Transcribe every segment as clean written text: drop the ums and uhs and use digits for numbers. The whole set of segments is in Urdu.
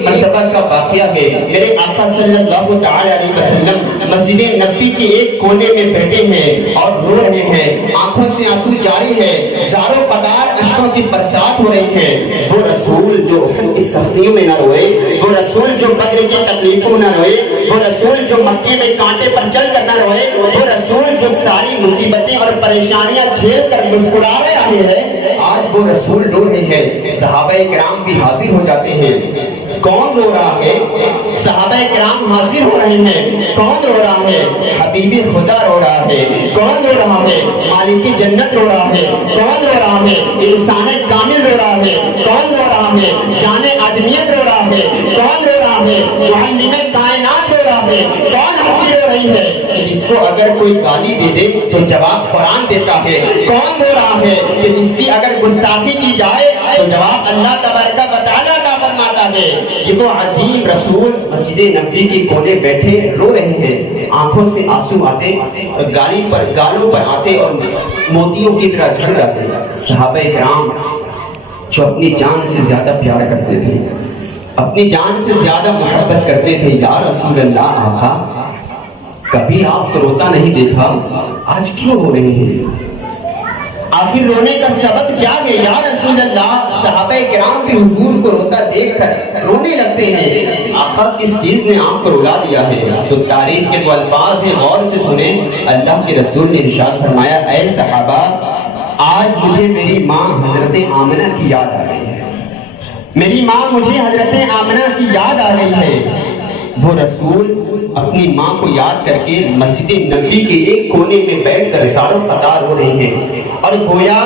ایک مرتبہ کا واقعہ ہے، میرے آقا صلی اللہ تعالی علیہ وسلم مسجد نبی کے ایک کونے میں بیٹھے ہیں اور رو رہے ہیں، آنکھوں سے آنسو جاری ہے، زاروں قطار اشکوں کی برسات ہو رہی ہے۔ وہ رسول جو احد کی سختیوں میں نہ روئے، وہ رسول جو بدر کی تکلیفوں نہ روئے، وہ رسول جو مکے میں کانٹے پر چل کر نہ روئے، وہ رسول جو ساری مصیبتیں اور پریشانیاں جھیل کر مسکرا رہے ہیں، آج وہ رسول رو رہے ہیں۔ صحابہ کرام بھی حاضر ہو جاتے ہیں، کون رو رہا ہے؟ صحابہ کرام حاضر ہو رہے ہیں، کون رو رہا ہے؟ حبیب خدا رو رہا ہے، کون رو رہا ہے؟ مالک جنت رو رہا ہے، کون رو رہا ہے؟ انسان کامل رو رہا ہے، کون رو رہا ہے؟ جان آدمیت رو رہا ہے، کون رو رہا ہے؟ معلم کائنات رو رہا ہے، کون ہستی رو رہی ہے؟ جس کو اگر کوئی گالی دے دے تو جواب قرآن دیتا ہے، کون رو رہا ہے؟ کہ جس کی اگر گستاخی کی جائے تو جواب اللہ تبارک و تعالیٰ کا فرماتا ہے کہ وہ عظیم رسول مسجد نبوی کے کونے بیٹھے رو رہے ہیں، آنکھوں سے آنسو آتے، گالوں پر آتے اور موتیوں کی طرح جھڑ جاتے۔ صحابہ کرام جو اپنی جان سے زیادہ پیار کرتے تھے، اپنی جان سے زیادہ محبت کرتے تھے، یا رسول اللہ آقا کبھی آپ کو روتا نہیں دیکھا، آج کیوں رو رہے ہیں؟ آخر رونے کا سبب کیا ہے یا رسول اللہ؟ صحابہ کرام بھی حضور کو روتا دیکھ کر رونے لگتے ہیں، آقا کس چیز نے آپ کو رلا دیا ہے؟ تو تاریخ کے وہ الفاظ ہیں، غور سے سنیں۔ اللہ کے رسول نے ارشاد فرمایا، اے صحابہ آج مجھے میری ماں حضرت آمنہ کی یاد آ رہی ہے، میری ماں مجھے حضرت آمنہ کی یاد آ رہی ہے۔ وہ رسول اپنی ماں کو یاد کر کے مسجد نبی کے ایک کونے میں بیٹھ کر زاروں قطار ہو رہے ہیں اور گویا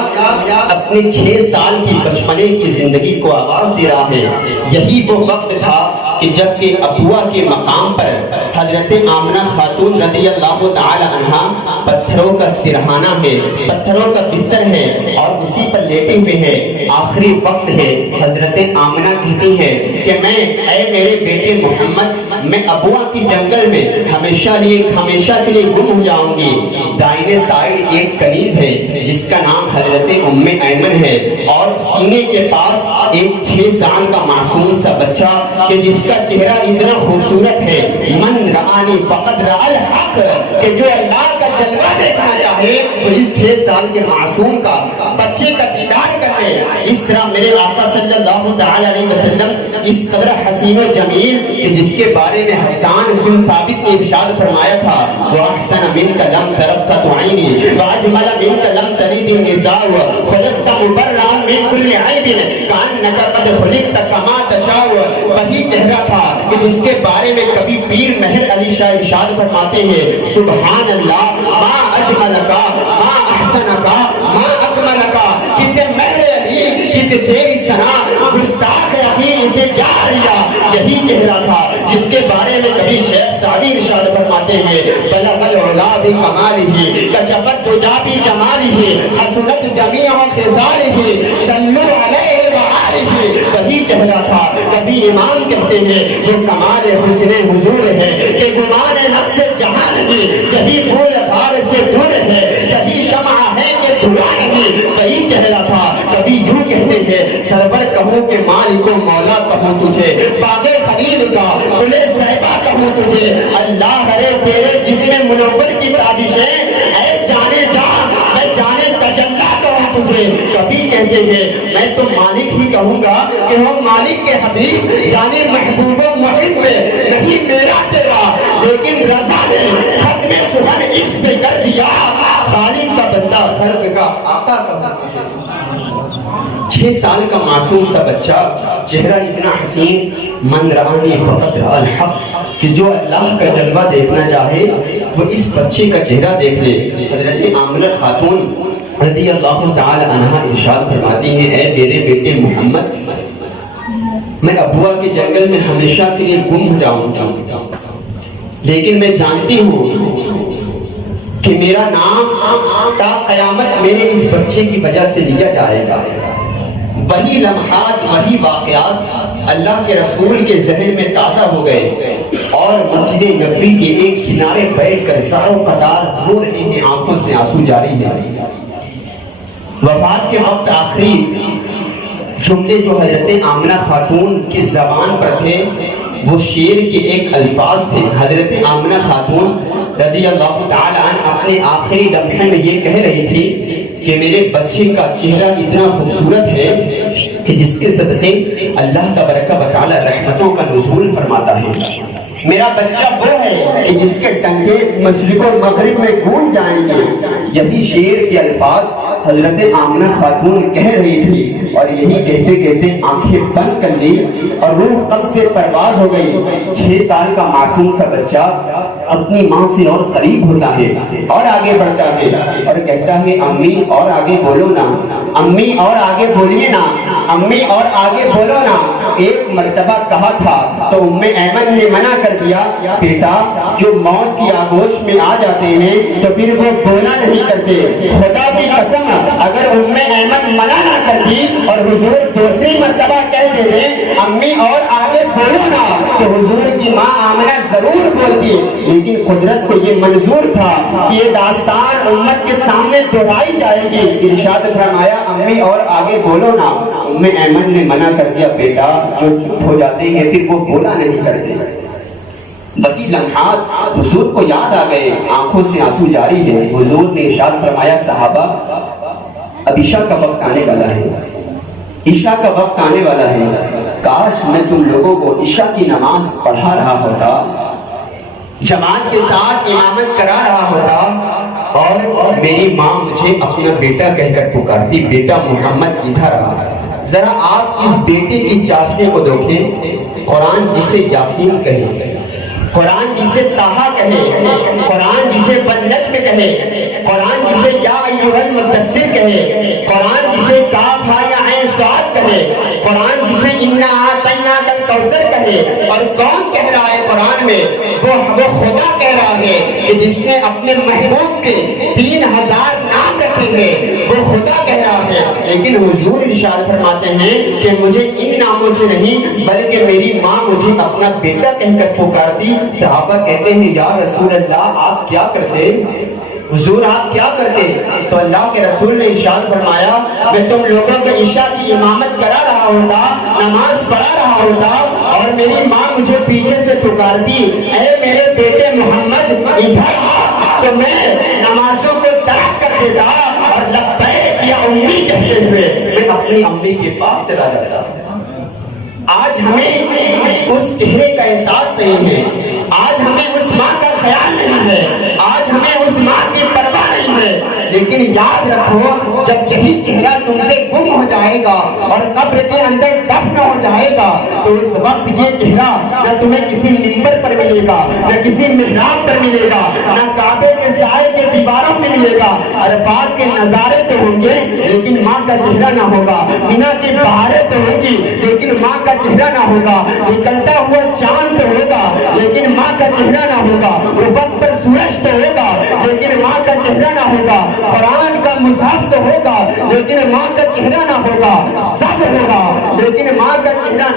اپنے 6 سال کی بچپنے کی زندگی کو آواز دے رہا ہے۔ یہی وہ وقت تھا کہ جب کہ ابوا کے مقام پر حضرت آمنہ خاتون رضی اللہ تعالی عنہا پتھروں کا سرہانہ ہے، پتھروں کا بستر ہے اور اسی پر لیٹے ہوئے ہیں، آخری وقت ہے۔ حضرت آمنہ کہتی ہے کہ اے میرے بیٹے محمد، میں ابوا کی جنگل میں ہمیشہ کے لیے گم ہو جاؤں گی۔ دائیں سائڈ ایک کنیز ہے جس کا نام حضرت ام ایمن ہے اور سینے کے پاس ایک 6 سال کا معصوم سا بچہ کہ جس کا چہرہ اتنا خوبصورت ہے، من رآنی فقد رأى الحق، کہ جو اللہ کا جلوہ دیکھنا چاہے تو اس 6 سال کے معصوم کا بچے کا دیدار کرے۔ اس طرح میرے آقا صلی اللہ تعالی علیہ وسلم اس قدر حسین و جمیل کہ جس کے بارے میں حسان بن ثابت نے ارشاد فرمایا تھا، وَأَحْسَنَ مِنْكَ لَمْ تَرَ قَطُّ عَيْنِي وَأَجْمَلَ مِنْكَ لَمْ تَلِدِ النِّسَاءُ خُلِقْتَ مُبَرَّأً مِنْ كُلِّ عَيْبٍ كَأَنَّكَ قَدْ خُلِقْتَ كَمَا تَشَاءُ۔ وہی چہرہ تھا کہ جس کے بارے میں کبھی پیر مہر علی شاہ ارشاد فرماتے ہیں، سبحان اللہ ما اجملکا ما احسنکا ما اکملکا، کتنے مہر علی، کتنے تیری ثنا، گستاخ علی انتجاریہ۔ یہی چہرہ تھا جس کے بارے میں کبھی شیخ سعدی ارشاد فرماتے ہیں، بلغ العلا بکمالہ کشف الدجی بجمالہ حسنت جمیع خصالہ صلوا علیہ وآلہ۔ وہی چہرہ تھا، کبھی امام کہتے ہیں وہ کمال حسن حضور ہے کہ گمان نقص جہان بھی، یہی پھول خار سے دور ہے، یہی شمع ہے کہ دھواں نہیں۔ وہی چہرہ تھا، کبھی یوں کہتے ہیں سرور کہوں کہ مالک و مولا کہوں تجھے، باغ خلیل کا گل صحبہ کہوں تجھے، اللہ ہرے تیرے جسم منور کی تابشیں، اے جانے جا میں جانے تجلا کہوں تجھے۔ کبھی کہتے ہیں میں تو مالک ہی کہوں گا کہ ہم مالک کے حبیب یعنی محبوب و محب میں نہیں میرا تیرا، لیکن رضا نے ختم سخن اس پہ کر دیا، خالق کا بندہ خلق کا آقا کا۔ 6 سال کا معصوم سا بچہ، چہرہ اتنا حسین، من رآنی فقد رأى الحق، کہ جو اللہ کا جلوہ دیکھنا چاہے وہ اس بچے کا چہرہ دیکھ لے۔ حضرت آمنہ خاتون رضی اللہ تعالی عنہا ارشاد فرماتی ہیں، اے میرے بیٹے محمد، میں ابوا کے جنگل میں ہمیشہ کے لیے گم ہو جاؤں گا، لیکن میں جانتی ہوں کہ میرا نام تا قیامت میرے اس بچے کی وجہ سے لیا جائے گا۔ وہی لمحات، وہی واقعات اللہ کے رسول کے ذہن میں تازہ ہو گئے اور مسجد نبوی کے ایک کنارے بیٹھ کر زاروں قطار رو رہے ہیں، آنکھوں سے آنسو جاری ہے۔ وفات کے وقت آخری جملے جو حضرت آمنہ خاتون کی زبان پر تھے وہ شعر کے ایک الفاظ تھے. حضرت آمنہ خاتون رضی اللہ تعالی عنہ اپنے آخری لمحے میں یہ کہہ رہی تھی کہ میرے بچے کا چہرہ اتنا خوبصورت ہے کہ جس کے صدقے اللہ تبارک و تعالی رحمتوں کا نزول فرماتا ہے. میرا بچہ وہ ہے کہ جس کے ٹنکے مشرق و مغرب میں گونج جائیں گے. یہی شعر کے الفاظ حضرت آمنہ خاتون کہہ رہی تھی اور یہی کہتے کہتے آنکھیں بند کر لی اور روح قبض سے پرواز ہو گئی. 6 سال کا معصوم سا بچہ اپنی ماں سے اور قریب ہوتا ہے اور آگے بڑھتا ہے اور کہتا ہے امی اور آگے بولو نا, امی اور آگے بولیے نا, امی اور آگے بولو نا. ایک مرتبہ کہا تھا تو ام ایمن نے منع کر دیا, بیٹا جو موت کی آغوش میں آ جاتے ہیں تو پھر وہ بولا نہیں کرتے. خدا کی قسم اگر ام ایمن منع نہ کرتی اور حضور دوسری مرتبہ کہہ دیتے امی اور آگے بولو نا تو حضور کی ماں آمنہ ضرور بولتی, لیکن قدرت کو یہ منظور تھا کہ یہ داستان امت کے سامنے دہرائی جائے گی. ارشاد فرمایا امی اور آگے بولو نا. ام ایمن نے منع کر دیا, بیٹا جو چپ ہو جاتے ہیں پھر وہ بولا نہیں کرتے. وہی لمحات حضور کو یاد آ گئے, آنکھوں سے آنسو جاری ہے. حضور نے ارشاد فرمایا صحابہ اب عشاء کا وقت آنے والا ہے, عشاء کا وقت آنے والا ہے. کاش میں تم لوگوں کو عشاء کی نماز پڑھا رہا ہوتا, جماعت کے ساتھ امامت کرا رہا ہوتا اور میری ماں مجھے اپنا بیٹا کہہ کر پکارتی, بیٹا محمد ادھر آ. ذرا آپ اس بیٹے کی چاشنی کو دیکھیں. قرآن جسے یاسین کہے, قرآن جسے طٰہٰ کہے, قرآن جسے والنجم کہے, قرآن جسے یا ایھا المدثر کہے, قرآن جسے کاف ہا یا عین صاد کہے, قرآن جسے انا اعطیناک الکوثر کہے. اور کون کہہ رہا ہے قرآن میں؟ وہ خدا کہہ رہا ہے کہ جس نے اپنے محبوب کے 3000 نام رکھے ہیں, وہ خدا کہہ رہا ہے. لیکن حضور ارشاد فرماتے ہیں کہ مجھے ان ناموں سے نہیں بلکہ میری ماں مجھے اپنا بیٹا کہہ کر پکارتی. صحابہ کہتے ہیں یا رسول اللہ آپ کیا کرتے, حضور آپ کیا کرتے؟ تو اللہ کے رسول نے ارشاد فرمایا میں تم لوگوں کے عشاء کی امامت کرا رہا ہوتا, نماز پڑھا رہا ہوتا اور میری ماں مجھے پیچھے سے پکارتی اے میرے بیٹے محمد ادھر آ, تو میں نمازوں کو ترک کر دیتا اور لبیک یا امی کہتے ہوئے میں اپنی امی کے پاس چلا جاتا. آج ہمیں اس چہرے کا احساس نہیں ہے, آج ہمیں اس ماں کا خیال نہیں ہے, آج ہمیں اس ماں کی پرواہ نہیں ہے. لیکن یاد رکھو جب یہی چہرہ تم سے گم ہو جائے گا اور قبر کے اندر دفن ہو جائے گا تو اس وقت یہ چہرہ نہ تمہیں کسی منبر پر ملے گا, نہ کسی محراب پر ملے گا, نہ کعبے کے سائے کے دیواروں میں ملے گا. عرفات کے نظارے تو ہوں گے لیکن ماں کا چہرہ نہ ہوگا, مینا کی بہاریں تو ہوں گی لیکن ماں کا چہرہ نہ ہوگا, نکلتا ہوا چاند تو ہوگا لیکن ماں کا چہرہ نہ ہوگا, وقت پر سورج تو ہوگا لیکن ماں کا چہرہ نہ ہوگا, قرآن کا مصحف تو ہوگا لیکن ماں کا چہرہ نہ ہوگا, سب ہوگا لیکن ماں کا چہرہ